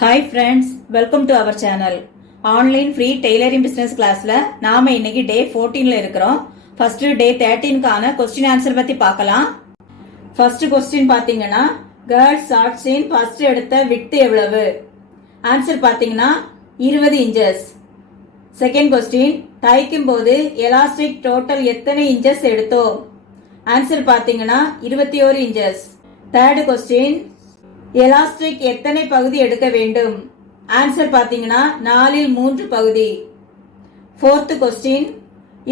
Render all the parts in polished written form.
Hi friends, welcome to our channel. Online free tailoring business classல நாம இன்னைக்கு day 14ல இருக்கிறோம். First day 13க்கான question answer பத்தி பார்க்கலாம். First question பாத்தீங்கன்னா girls shorts in first எடுத்த width எவ்வளவு? Answer பாத்தீங்கன்னா 20 inches. Second question தைக்கும் போது elastic total எத்தனை inches எடுத்தோம்? Answer பாத்தீங்கன்னா 21 inches. Third question எலாஸ்டிக் எத்தனை பகுதி எடுக்க வேண்டும்? ஆன்சர் பாத்தீங்கன்னா 4/3 பகுதி. ஃபோர்த் கொஸ்டின்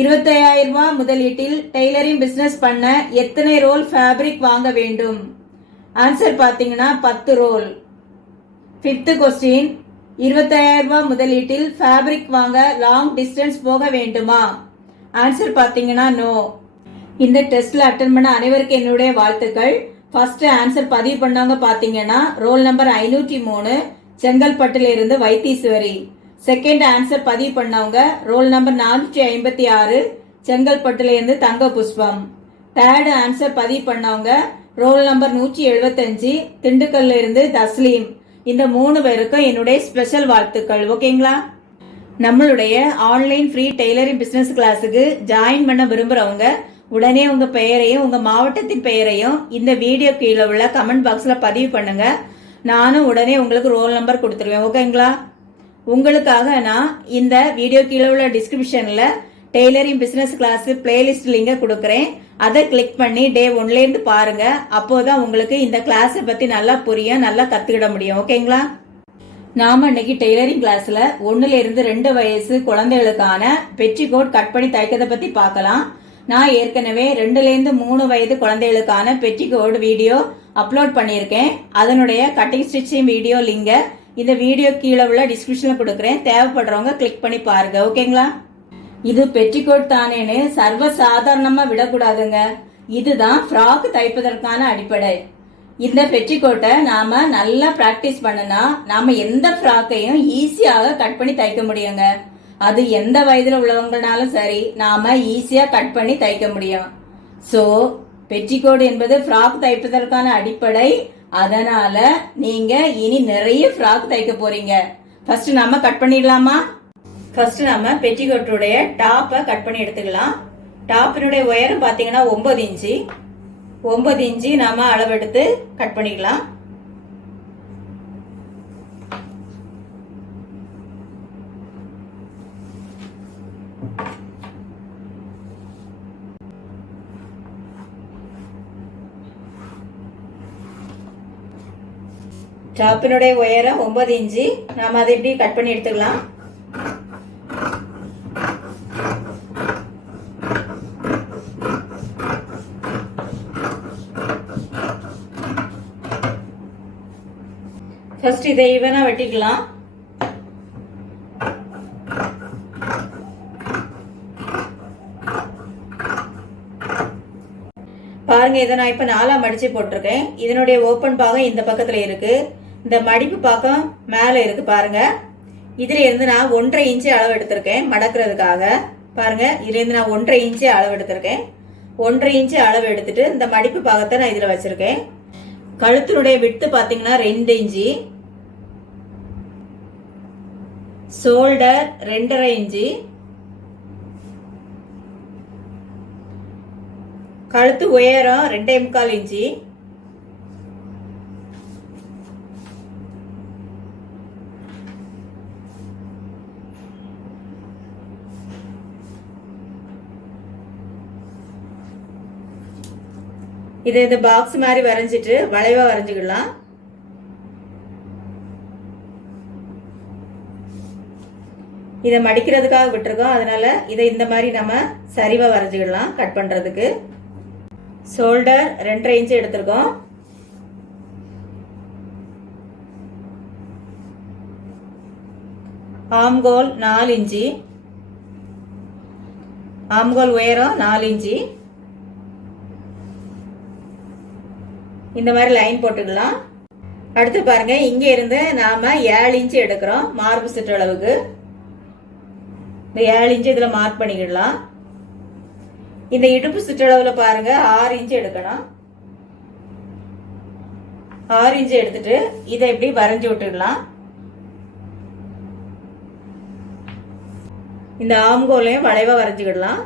25,000 ரூபாய் முதலீட்டில் டெய்லரிங் பிசினஸ் பண்ண எத்தனை ரோல் ஃபேப்ரிக் வாங்க வேண்டும்? ஆன்சர் பாத்தீங்கன்னா 10 ரோல். ஃபிஃப்த் கொஸ்டின் 25,000 ரூபாய் முதலீட்டில் ஃபேப்ரிக் வாங்க லாங் டிஸ்டன்ஸ் போக வேண்டுமா? ஆன்சர் பாத்தீங்கன்னா நோ. இந்த டெஸ்ட்ல அட்டென்ட் பண்ண அனைவருக்கும் என்னுடைய வாழ்த்துக்கள். ஃபர்ஸ்ட் ஆன்சர் பதிவு பண்ணவங்க பாத்தீங்கன்னா ரோல் நம்பர் 503 செங்கல்பட்டுல இருந்து வைத்தீஸ்வரி. செகண்ட் ஆன்சர் பதிவு பண்ணவங்க ரோல் நம்பர் 456 செங்கல்பட்டுல இருந்து தங்க புஷ்பம். தேர்ட் ஆன்சர் பதிவு பண்ணவங்க ரோல் நம்பர் 175 திண்டுக்கல்ல இருந்து தஸ்லீம். இந்த 3 பேருக்கும் என்னுடைய ஸ்பெஷல் வாழ்த்துக்கள். ஓகேங்களா? நம்மளுடைய ஆன்லைன் ஃப்ரீ டெய்லரிங் பிசினஸ் கிளாஸுக்கு ஜாயின் பண்ண விரும்புறவங்க உடனே உங்க பெயரையும் உங்க மாவட்டத்தின் பெயரையும் இந்த வீடியோ கீழே உள்ள கமெண்ட் பாக்ஸ்ல பதிவு பண்ணுங்க. நானும் உடனே உங்களுக்கு ரோல் நம்பர் கொடுத்துருவேன். ஓகேங்களா? உங்களுக்காக நான் இந்த வீடியோ கீழே உள்ள டிஸ்கிரிப்ஷன்ல டெய்லரிங் பிசினஸ் கிளாஸ் பிளேலிஸ்ட் லிங்க கொடுக்குறேன். அதை கிளிக் பண்ணி டே 1ல இருந்து பாருங்க. அப்போதான் உங்களுக்கு இந்த கிளாஸை பத்தி நல்லா புரியும், நல்லா கத்துக்கிட முடியும். ஓகேங்களா? நாம இன்னைக்கு டெய்லரிங் கிளாஸ்ல 1ல இருந்து 2 வயசு குழந்தைகளுக்கான பெட்டிகோட் கட் பண்ணி தைக்கிறத பத்தி பார்க்கலாம். நான் ஏற்கனவே 2ல இருந்து 3 வயது குழந்தைகளுக்கான பெட்டிகோட் வீடியோ அப்லோட் பண்ணியிருக்கேன். அதனுடைய கட்டிங் ஸ்டிச்சிங் வீடியோ லிங்க இந்த வீடியோ கீழே உள்ள டிஸ்கிரிப்ஷன்ல கொடுக்குறேன். தேவைப்படுறவங்க கிளிக் பண்ணி பாருங்க. ஓகேங்களா? இது பெட்டிகோட் தானேன்னு சர்வ சாதாரணமா விடக்கூடாதுங்க. இதுதான் ஃப்ராக் தைப்பதற்கான அடிப்படை. இந்த பெட்டிகோட்டை நாம நல்லா பிராக்டிஸ் பண்ணனா நாம எந்த ஃப்ராக்கையும் ஈஸியாக கட் பண்ணி தைக்க முடியுங்க. அது எந்த வயதுல உள்ளவங்கனாலும் சரி நாம ஈஸியா கட் பண்ணி தைக்க முடியும். சோ பெட்டிகோட் என்பது ஃப்ராக் தைப்பதற்கான அடிப்படை. அதனால நீங்க இனி நிறைய ஃப்ராக் தைக்க போறீங்க. ஃபர்ஸ்ட் நாம கட் பண்ணிடலாமா? ஃபர்ஸ்ட் நாம பெட்டிகோட்டுடைய டாப்பை கட் பண்ணி எடுத்துக்கலாம். டாப்பினுடைய உயரம் பாத்தீங்கன்னா 9 இன்ச்சு. 9 இன்ச்சு நாம அளவெடுத்து கட் பண்ணிக்கலாம். டாப்பினுடைய உயரம் 9 இன்ச்சு. நாம அதை இப்படி கட் பண்ணி எடுத்துக்கலாம். ஃபர்ஸ்ட் இதை ஈவனா வெட்டிக்கலாம். பாருங்க, இதை நான் இப்ப 4ஆ மடிச்சு போட்டிருக்கேன். இதனுடைய ஓபன் பாகம் இந்த பக்கத்துல இருக்கு, இந்த மடிப்பு பாகம் மேல இருக்கு. பாருங்க, இதுல இருந்து நான் 1.5 இன்ச்சு அளவு எடுத்திருக்கேன் மடக்கிறதுக்காக. பாருங்க, இதுல இருந்து நான் 1.5 இன்ச்சு அளவு எடுத்திருக்கேன். 1.5 இன்ச்சு அளவு எடுத்துட்டு இந்த மடிப்பு பாகத்தை நான் இதுல வச்சிருக்கேன். கழுத்தினுடைய விட்த் பாத்தீங்கன்னா 2 இன்ச்சு. Shoulder 2.5 inch. கழுத்து உயரம் 2.25 இன்ச்சு. இதை இந்த பாக்ஸ் மாதிரி வரைஞ்சிட்டு வளைவா வரைஞ்சுக்கலாம். இதை மடிக்கிறதுக்காக விட்டுருக்கோம், அதனால இதை இந்த மாதிரி நம்ம சரிவா வரைஞ்சுக்கலாம். கட் பண்றதுக்கு ஷோல்டர் 2.5 இன்ச்சு எடுத்திருக்கோம். ஆம்கோல் 4 இன்ச்சு. ஆம்கோல் உயரம் 4 இன்ச்சு. இந்த மாதிரி லைன் போட்டுக்கலாம். அடுத்து பாருங்க, இங்க இருந்து நாம 7 இன்ச்சு எடுக்கிறோம் மார்பு சுற்றளவுக்கு. இந்த 7 இன்ச்சு இதுல மார்க் பண்ணிக்கலாம். இந்த இடுப்பு சுற்றளவுல பாருங்க 6 இன்ச்சு எடுக்கணும். 6 இன்ச்சு எடுத்துட்டு இதை இப்படி வரைஞ்சு விட்டுடலாம். இந்த ஆம்கோலையும் வளைவா வரைஞ்சுக்கிடலாம்.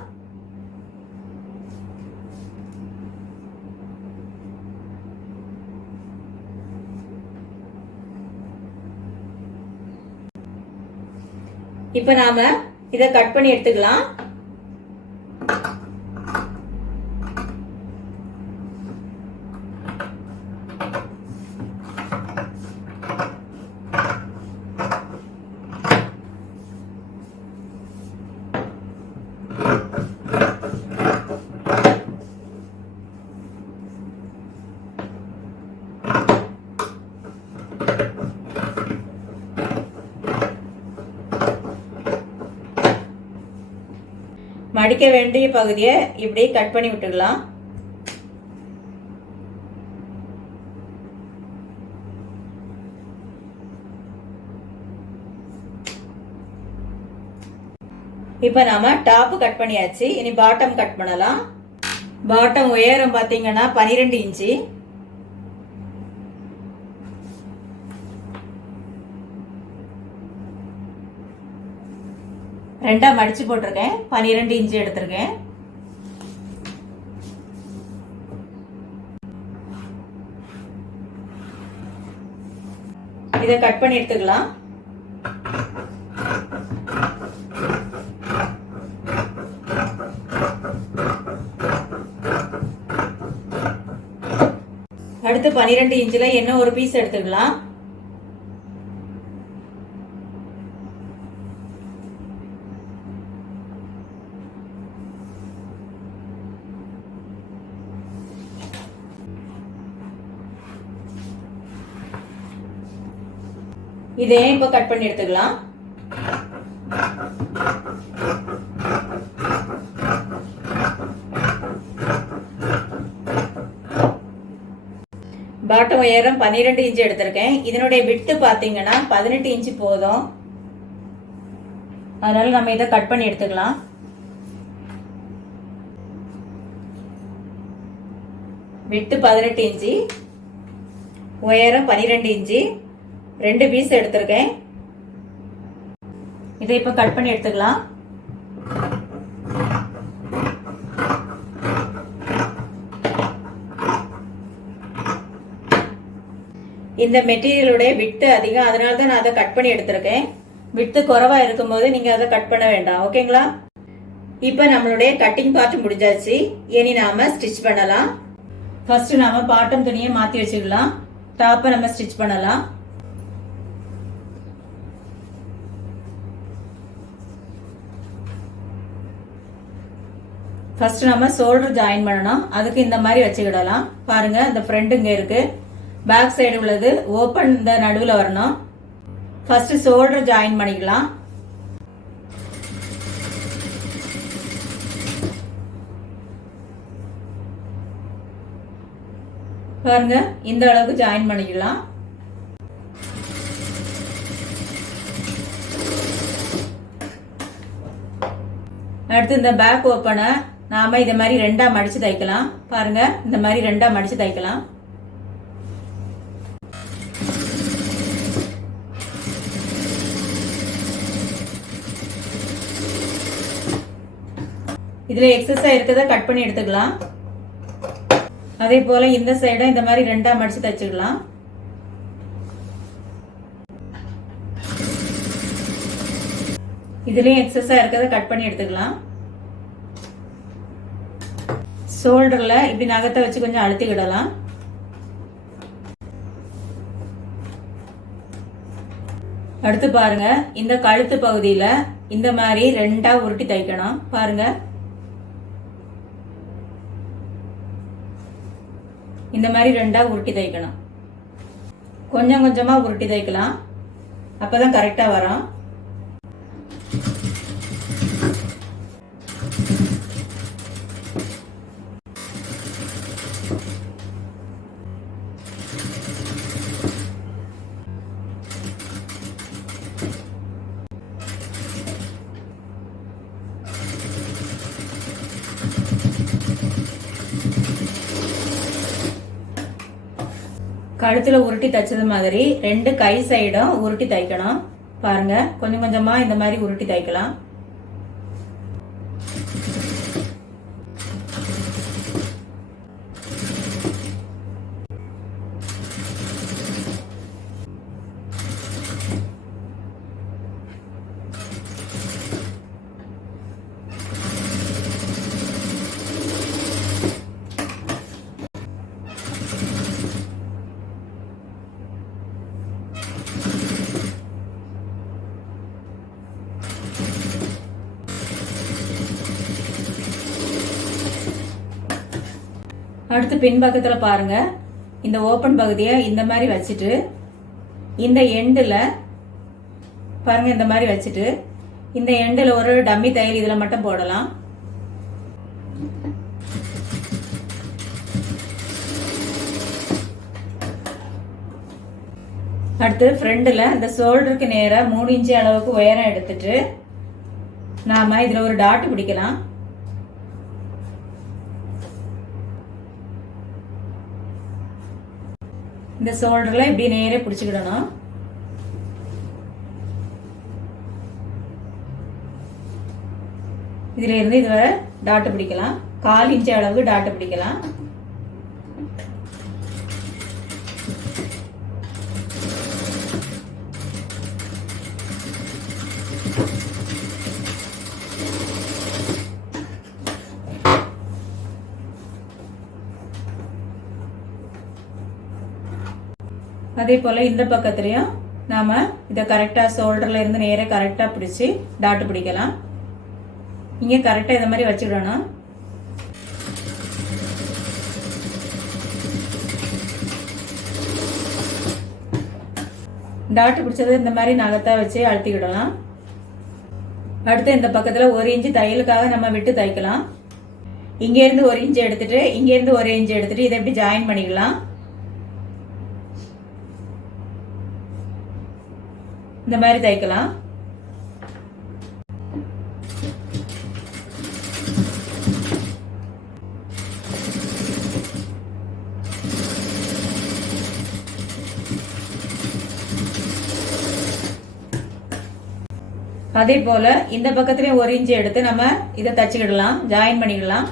இப்ப நாம இத கட் பண்ணி எடுத்துக்கலாம். மடிக்க வேண்டிய பகுதியை இப்படி கட் பண்ணி விட்டுக்கலாம். இப்ப நாம டாப் கட் பண்ணியாச்சு. இனி பாட்டம் கட் பண்ணலாம். பாட்டம் உயரம் பாத்தீங்கன்னா 12 இன்ச்சு. ரெண்டா மடிச்சு போட்டிருக்கேன். 12 இன்ச்சு எடுத்திருக்கேன். இதை கட் பண்ணி எடுத்துக்கலாம். அடுத்து 12 இன்ச்சுல என்ன ஒரு பீஸ் எடுத்துக்கலாம். இதையும் இப்ப கட் பண்ணி எடுத்துக்கலாம். பாட்டம் உயரம் 12 இன்ச்சு எடுத்திருக்கேன். இதனுடைய விட்த் பாத்தீங்கன்னா 18 இன்ச்சு போதும். அதனால நம்ம இதை கட் பண்ணி எடுத்துக்கலாம். விட்த் 18 இன்ச்சு, உயரம் 12 இன்ச்சு, 2 பீஸ் எடுத்திருக்கேன். இதை இப்ப கட் பண்ணி எடுத்துக்கலாம். இந்த மெட்டீரியலுடைய விட்டு அதிகம், அதனால தான் நான் அதை கட் பண்ணி எடுத்திருக்கேன். விட்டு குறைவா இருக்கும்போது நீங்க அதை கட் பண்ண வேண்டாம். ஓகேங்களா? இப்ப நம்மளுடைய கட்டிங் பார்ட் முடிஞ்சாச்சு. இனி நாம ஸ்டிச் பண்ணலாம். ஃபர்ஸ்ட் நாம பாட்டம் துணியை மாத்தி வச்சுக்கலாம். டாப்பை நம்ம ஸ்டிச் பண்ணலாம். ஃபர்ஸ்ட் நம்ம ஷோல்டர் ஜாயின் பண்ணணும். அதுக்கு இந்த மாதிரி வச்சுக்கிடலாம். பாருங்க, இந்த ஃப்ரண்ட் இங்க இருக்கு, பேக் சைடு உள்ளது ஓபன் இந்த நடுவில் வரணும். ஃபர்ஸ்ட் ஷோல்டர் ஜாயின் பண்ணிக்கலாம். பாருங்க, இந்த அளவுக்கு ஜாயின் பண்ணிக்கலாம். அடுத்து இந்த பேக் ஓப்பனை நாம இத மாதிரி ரெண்டா மடிச்சு தைக்கலாம். பாருங்க, இந்த மாதிரி ரெண்டா மடிச்சு தைக்கலாம். இதுல எக்ஸஸா இருக்கதை கட் பண்ணி எடுத்துக்கலாம். அதே போல இந்த சைடும் இந்த மாதிரி ரெண்டா மடிச்சு தைச்சுக்கலாம். இதுலயும் எக்ஸஸா இருக்கதை கட் பண்ணி எடுத்துக்கலாம். ஷோல்டர்ல இப்படி நகத்தை வச்சு கொஞ்சம் அழுத்திக்கிடலாம். அடுத்து பாருங்க, இந்த கழுத்து பகுதியில இந்த மாதிரி ரெண்டா உருட்டி தைக்கணும். பாருங்க, இந்த மாதிரி ரெண்டா உருட்டி தைக்கணும். கொஞ்சம் கொஞ்சமா உருட்டி தைக்கலாம், அப்பதான் கரெக்டா வரும். கழுத்துல உருட்டி தைச்சது மாதிரி ரெண்டு கை சைடும் உருட்டி தைக்கணும். பாருங்க, கொஞ்சம் கொஞ்சமா இந்த மாதிரி உருட்டி தைக்கலாம். அடுத்து பின்பக்கத்தில் பாருங்க, இந்த ஓப்பன் பகுதியை இந்த மாதிரி வச்சுட்டு இந்த எண்டில் பாருங்க, இந்த மாதிரி வச்சுட்டு இந்த எண்டில் ஒரு டம்மி தையல் இதில் மட்டும் போடலாம். அடுத்து ஃப்ரண்டில் இந்த ஷோல்டருக்கு நேராக 3 இன்ச்சு அளவுக்கு உயரம் எடுத்துட்டு நாம இதில் ஒரு டாட் பிடிக்கலாம். இந்த ஷோல்டர்ல இப்படி நேரே பிடிச்சுக்கிடணும். இதுல இருந்து இது வரை டாட் பிடிக்கலாம். 1/4 இன்ச்சு அளவுக்கு டாட் பிடிக்கலாம். அதே போல இந்த பக்கத்துலயும் நாம இத கரெக்டா ஷோல்டர்ல இருந்து நேரே கரெக்டா பிடிச்சு டாட் பிடிக்கலாம். இங்க கரெக்டா இந்த மாதிரி வச்சுடணும். டாட் பிடிச்சது இந்த மாதிரி நகத்தா வச்சு அழுத்திக்கிடலாம். அடுத்து இந்த பக்கத்துல 1 இன்ச்சு தையலுக்காக நம்ம விட்டு தைக்கலாம். இங்க இருந்து 1 இன்ச்சு எடுத்துட்டு இங்க இருந்து 1 இன்ச்சு எடுத்துட்டு இதை எப்படி ஜாயின் பண்ணிக்கலாம். இந்த மாதிரி தைக்கலாம். அதே போல இந்த பக்கத்துலயும் 1 இன்ச்சு எடுத்து நம்ம இதை தச்சுக்கிடலாம், ஜாயின் பண்ணிக்கலாம்.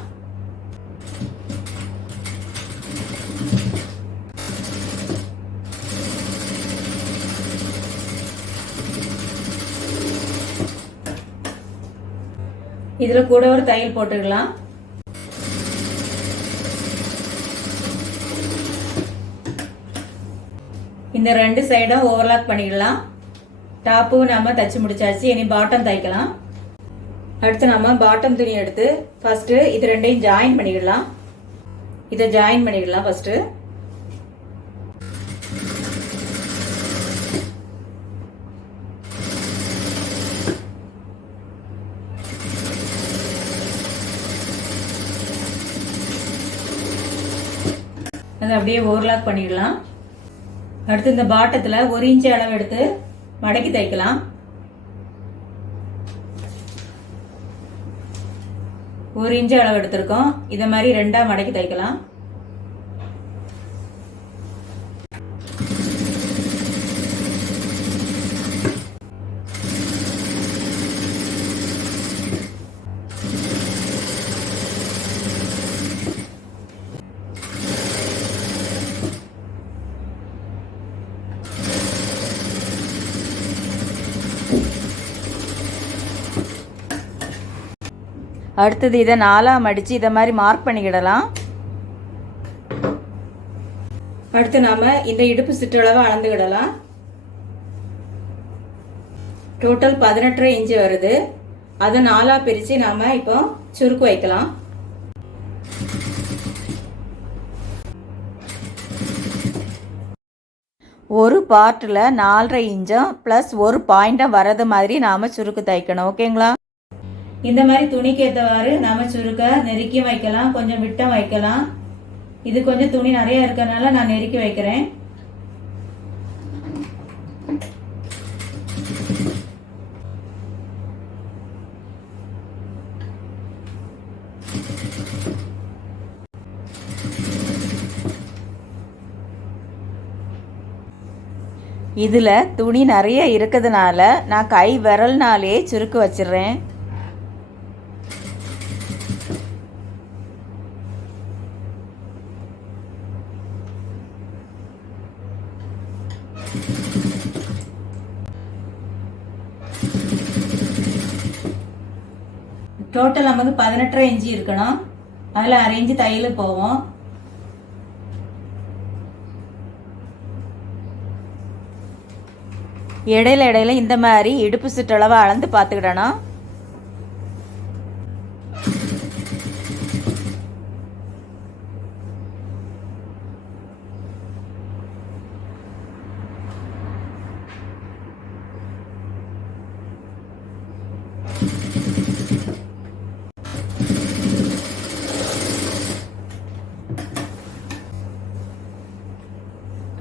இதுல கூட ஒரு தையல் போட்டுக்கலாம். இந்த 2 சைடும் ஓவர்லாக் பண்ணிக்கலாம். டாப்பு நம்ம தச்சு முடிச்சாச்சு. இனி பாட்டம் தைக்கலாம். அடுத்து நம்ம பாட்டம் துணி எடுத்து ஃபர்ஸ்ட் இது ரெண்டையும் ஜாயின் பண்ணிடலாம். இதை ஜாயின் பண்ணிடலாம் ஃபர்ஸ்ட். அதை அப்படியே ஓவர்லாக் பண்ணிடலாம். அடுத்து இந்த பாட்டத்துல 1 இன்ச்சு அளவு எடுத்து மடக்கி தைக்கலாம். ஒரு இன்ச்சு அளவு எடுத்திருக்கோம். இத மாதிரி 2ஆ மடக்கி தைக்கலாம். அடுத்தது இதை 4ஆ மடிச்சு இதை மாதிரி மார்க் பண்ணிக்கிடலாம். அடுத்து நாம இந்த இடுப்பு சுற்றளவை அளந்துக்கிடலாம். டோட்டல் 18.5 இன்ச்சு வருது. அதை 4ஆ பிரிச்சு நாம இப்போ சுருக்கு வைக்கலாம். ஒரு பார்ட்டில் 4.5 இன்ச்சும் ப்ளஸ் ஒரு பாயிண்ட்டும் வரது மாதிரி நாம் சுருக்கு தைக்கணும். ஓகேங்களா? இந்த மாதிரி துணிக்கு ஏற்றவாறு நாம சுருக்க நெருக்கி வைக்கலாம், கொஞ்சம் விட்டம் வைக்கலாம். இது கொஞ்சம் துணி நிறைய இருக்கறனால நான் நெருக்கி வைக்கிறேன். இதுல துணி நிறைய இருக்கிறதுனால நான் கை விரல்னாலே சுருக்கு வச்சிடுறேன். டோட்டல் நமக்கு 18.5 இன்ச்சு இருக்கணும். அதில் 1/2 இன்ச்சு தையல் போவோம். இடையில இடையில இந்த மாதிரி இடுப்பு சுற்றளவை அளந்து பார்த்துக்கிடணும்.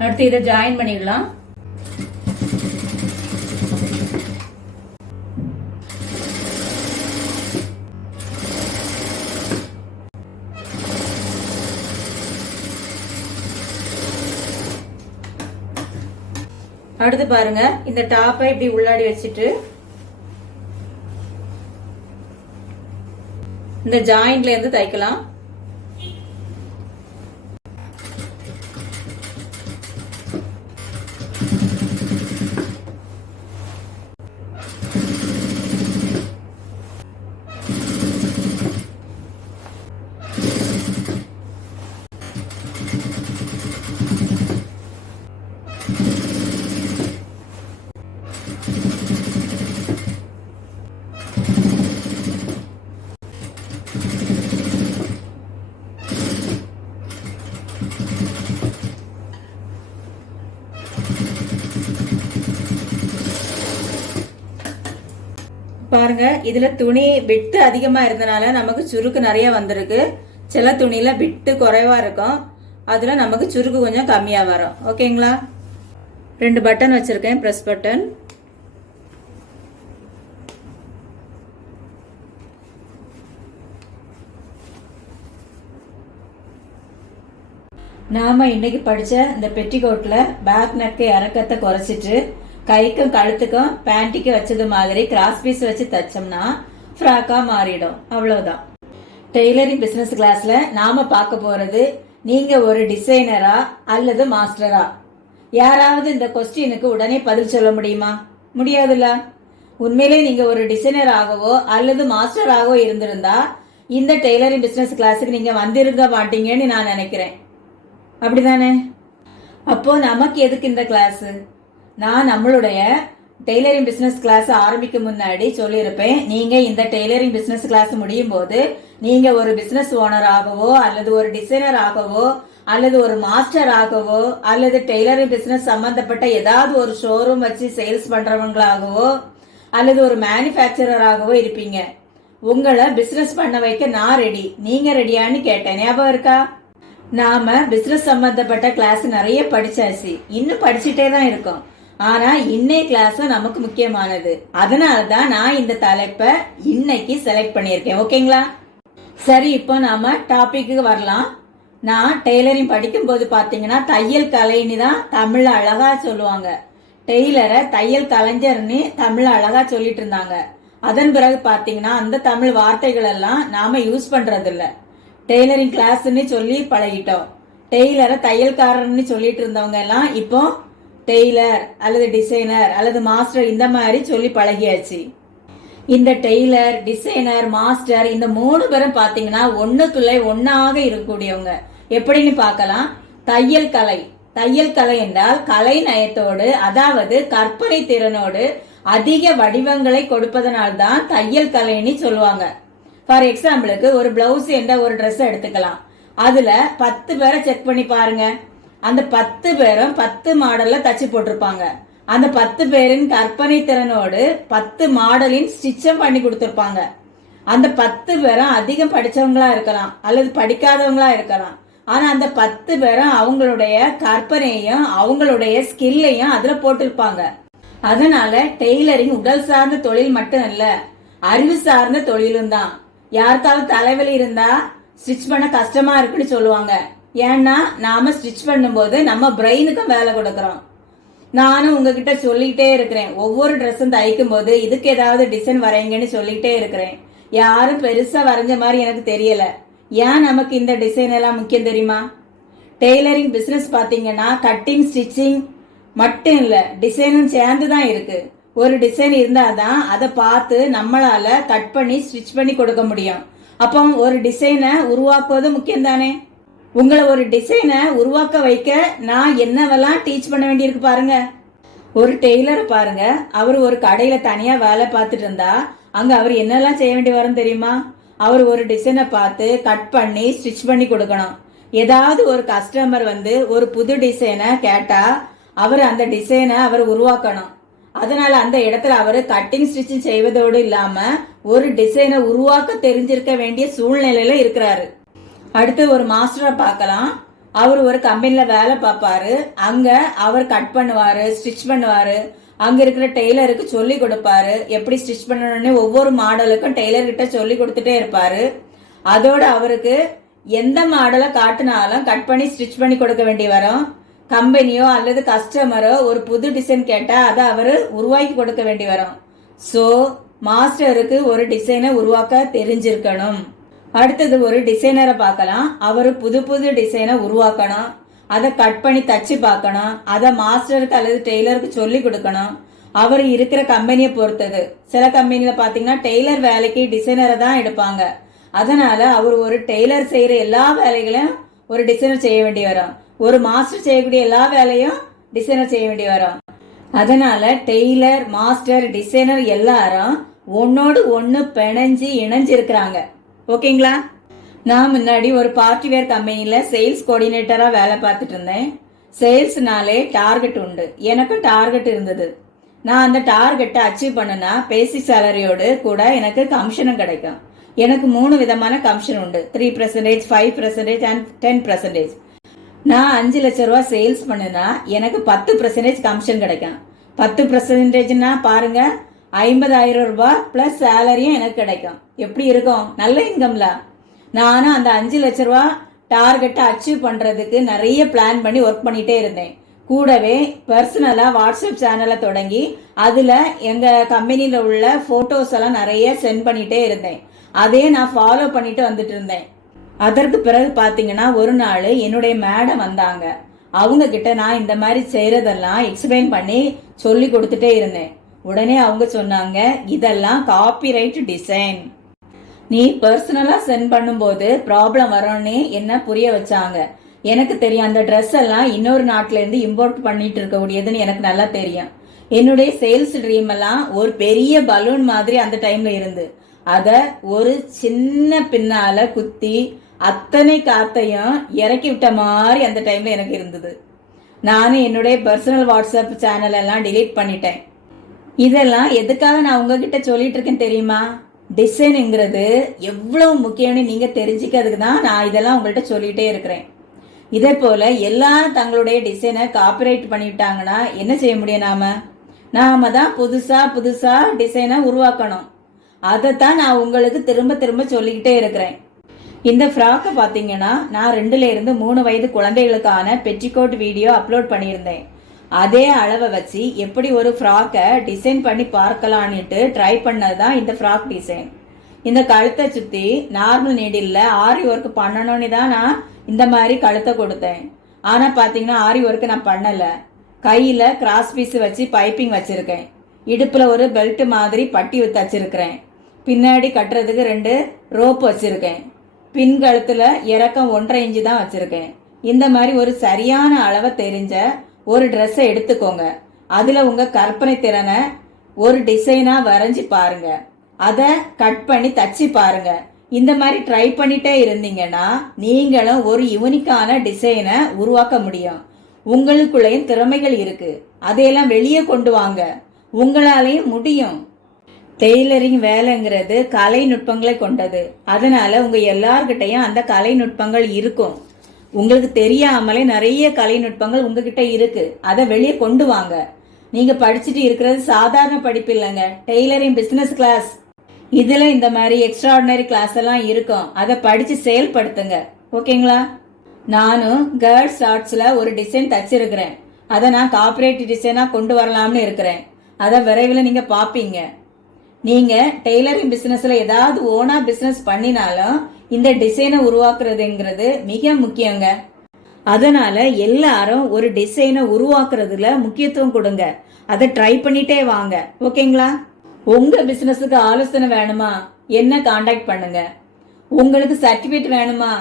அடுத்து இதை ஜாயின் பண்ணிடலாம். அடுத்து பாருங்க, இந்த டாப்பை இப்படி உள்ளாடி வச்சுட்டு இந்த ஜாயிண்ட்ல இருந்து தைக்கலாம். பாருங்க, இதுல துணி விட்டு அதிகமா இருந்தனால நமக்கு சுருக்கு நிறைய வந்திருக்கு. சில துணியில விட்டு குறைவா இருக்கும், அதுல நமக்கு சுருக்கு கொஞ்சம் கம்மியா வரும். ஓகேங்களா? 2 பட்டன் வச்சிருக்கேன், பிரஸ் பட்டன். நாம இன்னைக்கு படிச்ச இந்த பெட்டிகோட்ல பேக் நெக் இறக்கத்தை குறைச்சிட்டு கைக்கும் கழுத்துக்கும் பேண்டிக்கு வச்சது மாதிரி கிராஸ் பீஸ் வச்சு தச்சோம்னா ஃப்ராக்கா மாறிடும். அவ்வளவுதான். டெய்லரிங் பிசினஸ் கிளாஸ்ல நாம பார்க்க போறது, நீங்க ஒரு டிசைனரா அல்லது மாஸ்டரா? யாராவது இந்த கொஸ்டினுக்கு உடனே பதில் சொல்ல முடியுமா? முடியாதுல்ல. உண்மையிலே நீங்க ஒரு டிசைனர் ஆகவோ அல்லது மாஸ்டர் ஆகவோ இருந்திருந்தா இந்த டெய்லரிங் பிசினஸ் கிளாஸுக்கு நீங்க வந்திருக்க மாட்டீங்கன்னு நான் நினைக்கிறேன். அப்படிதானே? அப்போ நமக்கு எதுக்கு இந்த கிளாஸ்? நான் நம்மளுடைய டெய்லரிங் பிசினஸ் கிளாஸ் ஆரம்பிக்கும் முன்னாடி சொல்லியிருப்பேன், நீங்க இந்த டெய்லரிங் பிசினஸ் கிளாஸ் முடியும் போது நீங்க ஒரு பிசினஸ் ஓனர் ஆகவோ அல்லது ஒரு டிசைனர் ஆகவோ அல்லது ஒரு மாஸ்டர் ஆகவோ அல்லது டெய்லரிங் பிசினஸ் சம்பந்தப்பட்ட ஏதாவது ஒரு ஷோரூம் வச்சு சேல்ஸ் பண்றவங்களாகவோ அல்லது ஒரு மேனுஃபேக்சரராகவோ இருப்பீங்க. உங்களை பிசினஸ் பண்ண வைக்க நான் ரெடி, நீங்க ரெடியான்னு கேட்டேன். ஞாபகம் இருக்கா? நாம பிசினஸ் சம்பந்தப்பட்ட கிளாஸ் நிறைய படிச்சாச்சு, இன்னும் படிச்சுட்டே தான் இருக்கோம். ஆனா இன்னைய கிளாஸ் நமக்கு முக்கியமானது. அதனாலதான் நான் இந்த தலைப்பை இன்னைக்கு செலக்ட் பண்ணியிருக்கேன். ஓகேங்களா? சரி, இப்போ நாம டாபிக்கு வரலாம். நான் டெய்லரிங் படிக்கும் போது பாத்தீங்கன்னா தையல் கலைன்னு தான் தமிழ்ல அழகா சொல்லுவாங்க. டெய்லரை தையல் கலைஞர்னு தமிழ்ல அழகா சொல்லிட்டு இருந்தாங்க. அதன் பிறகு பாத்தீங்கன்னா அந்த தமிழ் வார்த்தைகள் எல்லாம் நாம யூஸ் பண்றது இல்ல. டெய்லரிங் கிளாஸ்ன்னு சொல்லி பழகிட்டோம். டெய்லரை தையல்காரன்னு சொல்லிட்டு இருந்தவங்க எல்லாம் இப்போ டெய்லர் அல்லது டிசைனர் அல்லது மாஸ்டர் இந்த மாதிரி சொல்லி பழகியாச்சு. இந்த டெய்லர், டிசைனர், மாஸ்டர் இந்த 3 பேரும் பாத்தீங்கன்னா ஒண்ணுக்குள்ள ஒன்னாக இருக்கக்கூடியவங்க. எப்படின்னு பார்க்கலாம். தையல் கலை. தையல் கலை என்றால் கலை நயத்தோடு, அதாவது கற்பனை திறனோடு அதிக வடிவங்களை கொடுப்பதனால்தான் தையல் கலைன்னு சொல்லுவாங்க. ஃபார் எக்ஸாம்பிளுக்கு ஒரு பிளவுஸ் என்ற ஒரு ட்ரெஸ் எடுத்துக்கலாம். அதுல 10 பேரை செக் பண்ணி பாருங்க. அந்த 10 பேரும் 10 மாடல்ல தச்சு போட்டிருப்பாங்க. அந்த 10 பேரின் கற்பனை திறனோடு 10 மாடலின் ஸ்டிச்சும் பண்ணி கொடுத்திருப்பாங்க. அந்த 10 பேரும் அதிகம் படிச்சவங்களா இருக்கலாம் அல்லது படிக்காதவங்களா இருக்கலாம். ஆனா அந்த 10 பேரும் அவங்களுடைய கற்பனையையும் அவங்களுடைய ஸ்கில்லையும் அதுல போட்டிருப்பாங்க. அதனால டெய்லரிங் உடல் சார்ந்த தொழில் மட்டும் இல்ல, அறிவு சார்ந்த தொழிலும் தான். யாருக்காவது தலைவலி இருந்தா ஸ்டிச் பண்ண கஷ்டமா இருக்குன்னு சொல்லுவாங்க. ஏன்னா நாம ஸ்டிச் பண்ணும்போது நம்ம பிரெயினுக்கும் வேலை கொடுக்கறோம். நானும் உங்ககிட்ட சொல்லிட்டே இருக்கிறேன், ஒவ்வொரு ட்ரெஸ்ஸும் தைக்கும் போது இதுக்கு ஏதாவது டிசைன் வரைங்கன்னு சொல்லிட்டே இருக்கிறேன். யாரும் பெருசா வரைஞ்ச மாதிரி எனக்கு தெரியல. ஏன் நமக்கு இந்த டிசைன் எல்லாம் முக்கியம் தெரியுமா? டெய்லரிங் பிசினஸ் பாத்தீங்கன்னா கட்டிங், ஸ்டிச்சிங் மட்டும் இல்ல, டிசைனும் சேர்ந்து தான் இருக்கு. ஒரு டிசைன் இருந்தாதான் அதை பார்த்து நம்மளால கட் பண்ணி ஸ்டிச் பண்ணி கொடுக்க முடியும். அப்போ ஒரு டிசைனை உருவாக்குவது முக்கியம் தானே? உங்களை ஒரு டிசைனை உருவாக்க வைக்க நான் என்னவெல்லாம் டீச் பண்ண வேண்டியிருக்கு பாருங்க. ஒரு டெய்லரை பாருங்க, அவர் ஒரு கடையில தனியா வேலை பார்த்துட்டு இருந்தா அங்க அவர் என்னெல்லாம் செய்ய வேண்டி வரும் தெரியுமா? அவர் ஒரு டிசைனை பார்த்து கட் பண்ணி ஸ்டிச் பண்ணி கொடுக்கணும். ஏதாவது ஒரு கஸ்டமர் வந்து ஒரு புது டிசைனை கேட்டா அவர் அந்த டிசைனை அவர் உருவாக்கணும். அதனால அந்த இடத்துல அவர் கட்டிங் ஸ்டிச்சிங் செய்வதோடு இல்லாம ஒரு டிசைனை உருவாக்க தெரிஞ்சிருக்க வேண்டிய சூழ்நிலையில இருக்கிறாரு. அடுத்து ஒரு மாஸ்டரை பார்க்கலாம். அவர் ஒரு கம்பெனில வேலை பார்ப்பாரு. அங்க அவர் கட் பண்ணுவாரு, ஸ்டிச் பண்ணுவாரு. அங்க இருக்கிற டெய்லருக்கு சொல்லி கொடுப்பாரு. எப்படி ஸ்டிச் பண்ணணும்னு ஒவ்வொரு மாடலுக்கும் டெய்லர் கிட்ட சொல்லி கொடுத்துட்டே இருப்பாரு. அதோட அவருக்கு எந்த மாடலை காட்டினாலும் கட் பண்ணி ஸ்டிச் பண்ணி கொடுக்க வேண்டி வரும். கம்பெனியோ அல்லது கஸ்டமரோ ஒரு புது டிசைன் கேட்டா அதை அவரு உருவாக்கி கொடுக்க வேண்டி வரும். சோ மாஸ்டருக்கு ஒரு டிசைனை உருவாக்க தெரிஞ்சிருக்கணும். அடுத்தது ஒரு டிசைனரை பார்க்கலாம். அவரு புது புது டிசைனை உருவாக்கணும், அதை கட் பண்ணி தச்சு பார்க்கணும், அதை மாஸ்டருக்கு அல்லது டெய்லருக்கு சொல்லி கொடுக்கணும். அவர் இருக்கிற கம்பெனியை பொறுத்தது. சில கம்பெனில பாத்தீங்கன்னா டெய்லர் வேலைக்கு டிசைனரை தான் எடுப்பாங்க. அதனால அவர் ஒரு டெய்லர் செய்யற எல்லா வேலைகளையும் ஒரு டிசைனர் செய்ய வேண்டி வரும். ஒரு மாஸ்டர் செய்யக்கூடிய எல்லா வேலையும் டிசைனர் செய்ய வேண்டி வரும். அதனால டெய்லர், மாஸ்டர், டிசைனர் எல்லாரும் ஒன்னோடு ஒன்னு பிணைஞ்சு இணைஞ்சு இருக்கிறாங்க. ஓகேங்களா? நான் முன்னாடி ஒரு பார்ட்டி வேர் கம்பெனில சேல்ஸ் கோஆர்டினேட்டரா வேலை பார்த்துட்டு இருந்தேன். சேல்ஸ்னாலே டார்கெட் உண்டு. எனக்கும் டார்கெட் இருந்தது. நான் அந்த டார்கெட்டை அச்சீவ் பண்ணனா பேசிக் சேலரியோடு கூட எனக்கு கமிஷனும் கிடைக்கும். எனக்கு 3 விதமான கமிஷன் உண்டு. 3%, 5% அண்ட் 10%. நான் 5 லட்சம் ரூபாய் சேல்ஸ் பண்ணுனா எனக்கு 10% கமிஷன் கிடைக்கும். 10%னா பாருங்க, 50,000 ரூபாய் பிளஸ் சேலரியும் எனக்கு கிடைக்கும். எப்படி இருக்கும்? நல்ல இன்கம்ல. நானும் அந்த 5 லட்சம் ரூபாய் டார்கெட்டை அச்சீவ் பண்றதுக்கு நிறைய பிளான் பண்ணி ஒர்க் பண்ணிட்டே இருந்தேன். கூடவே பர்சனலா வாட்ஸ்அப் சேனலை தொடங்கி அதுல எங்க கம்பெனில உள்ள போட்டோஸ் எல்லாம் நிறைய சென்ட் பண்ணிட்டே இருந்தேன். அதே நான் ஃபாலோ பண்ணிட்டு வந்துட்டு இருந்தேன். அதற்கு பிறகு பாத்தீங்கன்னா ஒரு நாள் என்னுடைய மேடம் வந்தாங்க. அவங்க கிட்ட நான் இந்த மாதிரி செய்யறதெல்லாம் எக்ஸ்பிளைன் பண்ணி சொல்லி கொடுத்துட்டே இருந்தேன். உடனே அவங்க சொன்னாங்க, இதெல்லாம் காப்பிரைட் டிசைன். நீ பர்சனலா சென்ட் பண்ணும்போது ப்ராப்ளம் வரும்னு என்ன புரிய வச்சாங்க. எனக்கு தெரியும், அந்த ட்ரெஸ் எல்லாம் இன்னொரு நாட்டுல இருந்து இம்போர்ட் பண்ணிட்டு இருக்கக்கூடியதுன்னு எனக்கு நல்லா தெரியும். என்னுடைய சேல்ஸ் ட்ரீம் எல்லாம் ஒரு பெரிய பலூன் மாதிரி அந்த டைம்ல இருந்து அத ஒரு சின்ன பின்னால குத்தி அத்தனை காத்தையும் இறக்கி விட்ட மாதிரி அந்த டைம்ல எனக்கு இருந்தது. நானும் என்னுடைய பர்சனல் வாட்ஸ்அப் சேனல் எல்லாம் டிலீட் பண்ணிட்டேன். இதெல்லாம் எதுக்காக நான் உங்ககிட்ட சொல்லிட்டு இருக்கேன் தெரியுமா? டிசைனுங்கிறது எவ்வளவு முக்கியம்னு நீங்க தெரிஞ்சுக்கிறதுக்கு தான் நான் இதெல்லாம் உங்கள்கிட்ட சொல்லிட்டே இருக்கிறேன். இதே போல எல்லாரும் தங்களுடைய டிசைனை காப்பிரைட் பண்ணிட்டாங்கன்னா என்ன செய்ய முடியும்? நாம தான் புதுசா புதுசா டிசைனை உருவாக்கணும். அதைத்தான் நான் உங்களுக்கு திரும்ப திரும்ப சொல்லிக்கிட்டே இருக்கிறேன். இந்த ஃப்ராக்கை பாத்தீங்கன்னா நான் 2ல இருந்து 3 வயது குழந்தைகளுக்கான பெட்டிகோட் வீடியோ அப்லோட் பண்ணியிருந்தேன். அதே அளவை வச்சு எப்படி ஒரு ஃப்ராக்கை டிசைன் பண்ணி பார்க்கலான்னுட்டு ட்ரை பண்ணதுதான் இந்த ஃப்ராக் டிசைன். இந்த கழுத்தை சுத்தி நார்மல் நீடில்ல ஆரி ஒர்க் பண்ணணும்னு தான் நான் இந்த மாதிரி கழுத்தை கொடுத்தேன். ஆனா பாத்தீங்கன்னா ஆரி ஒர்க் நான் பண்ணல. கையில கிராஸ் பீஸ் வச்சு பைப்பிங் வச்சிருக்கேன். இடுப்புல ஒரு பெல்ட் மாதிரி பட்டி தச்சிருக்கிறேன். பின்னாடி கட்டுறதுக்கு 2 ரோப் வச்சிருக்கேன். பின் கழுத்துல இறக்கம் 1.5 இன்ச்சு தான் வச்சிருக்கேன். இந்த மாதிரி ஒரு சரியான அளவை தெரிஞ்ச ஒரு ட்ரெஸ்ஸை எடுத்துக்கோங்க. அதுல உங்க கற்பனை திறனை ஒரு டிசைனா வரைஞ்சி பாருங்க. அதை கட் பண்ணி தச்சு பாருங்க. இந்த மாதிரி ட்ரை பண்ணிட்டே இருந்தீங்கன்னா நீங்களும் ஒரு யூனிக்கான டிசைனை உருவாக்க முடியும். உங்களுக்குள்ளேயும் திறமைகள் இருக்கு, அதையெல்லாம் வெளியே கொண்டு வாங்க. உங்களாலையும் முடியும். டெய்லரிங் வேலைங்கிறது கலை நுட்பங்களை கொண்டது. அதனால உங்க எல்லார்கிட்டையும் அந்த கலை நுட்பங்கள் இருக்கும். உங்களுக்கு தெரியாமலே நிறைய கலை நுட்பங்கள் உங்ககிட்ட இருக்கு. அதை வெளியே கொண்டு வாங்க. நீங்க படிச்சுட்டு இருக்கிறது சாதாரண படிப்பு இல்லைங்க, டெய்லரிங் பிசினஸ் கிளாஸ். இதுல இந்த மாதிரி எக்ஸ்ட்ராடினரி கிளாஸ் எல்லாம் இருக்கும். அதை படிச்சு செயல்படுத்துங்க. ஓகேங்களா? நானும் கேர்ள்ஸ் ஆர்ட்ஸ்ல ஒரு டிசைன் தச்சிருக்கிறேன். அதை நான் கார்பரேட் டிசைனா கொண்டு வரலாம்னு இருக்கிறேன். அதை விரைவில் நீங்க பாப்பீங்க. நீங்க டெய்லரிங் பிசினஸ்ல ஏதாவது ஓனா பிசினஸ் பண்ணினாலும் இந்த டிசைனை உருவாக்குறதுங்கிறது மிக முக்கியங்க. அதனால எல்லாரும் ஒரு டிசைனை உருவாக்குறதுல முக்கியத்துவம் கொடுங்க. அதை ட்ரை பண்ணிட்டே வாங்க. ஓகேங்களா? உங்க பிசினஸுக்கு ஆலோசனை வேணுமா? என்ன காண்டாக்ட் பண்ணுங்க. உங்களுக்கு சர்டிபிகேட் வேணுமா?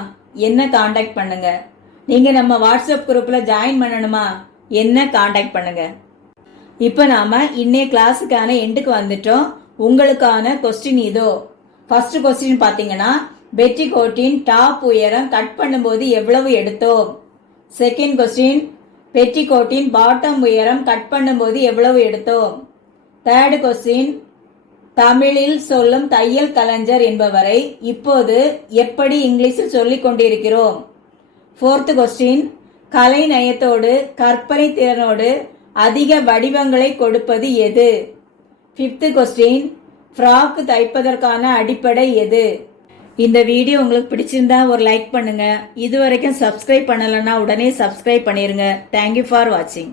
என்ன காண்டாக்ட் பண்ணுங்க. நீங்க நம்ம வாட்ஸ்அப் குரூப்ல ஜாயின் பண்ணணுமா? என்ன காண்டாக்ட் பண்ணுங்க. இப்ப நாம இன்னைய கிளாஸுக்கான எண்டுக்கு வந்துட்டோம். உங்களுக்கான கொஸ்டின் இதோ. ஃபர்ஸ்ட் கொஸ்டின் பாத்தீங்கன்னா, பெட்டிகோட்டின் டாப் உயரம் கட் பண்ணும்போது எவ்வளவு எடுத்தோம்? செகண்ட் கொஸ்டின், பெட்டிகோட்டின் பாட்டம் உயரம் கட் பண்ணும்போது எவ்வளவு எடுத்தோம்? தேர்ட் கொஸ்டின், தமிழில் சொல்லும் தையல் கலைஞர் என்பவரை இப்போது எப்படி இங்கிலீஷில் சொல்லிக் கொண்டிருக்கிறோம்? 4th கொஸ்டின், கலை நயத்தோடு கற்பனை திறனோடு அதிக வடிவங்களை கொடுப்பது எது? 5th கொஸ்டின், ஃப்ராக் தைப்பதற்கான அடிப்படை எது? இந்த வீடியோ உங்களுக்கு பிடிச்சிருந்தா ஒரு லைக் பண்ணுங்க. இது வரைக்கும் சப்ஸ்கிரைப் பண்ணலைன்னா உடனே சப்ஸ்கிரைப் பண்ணிருங்க. தேங்க்யூ ஃபார் வாட்சிங்.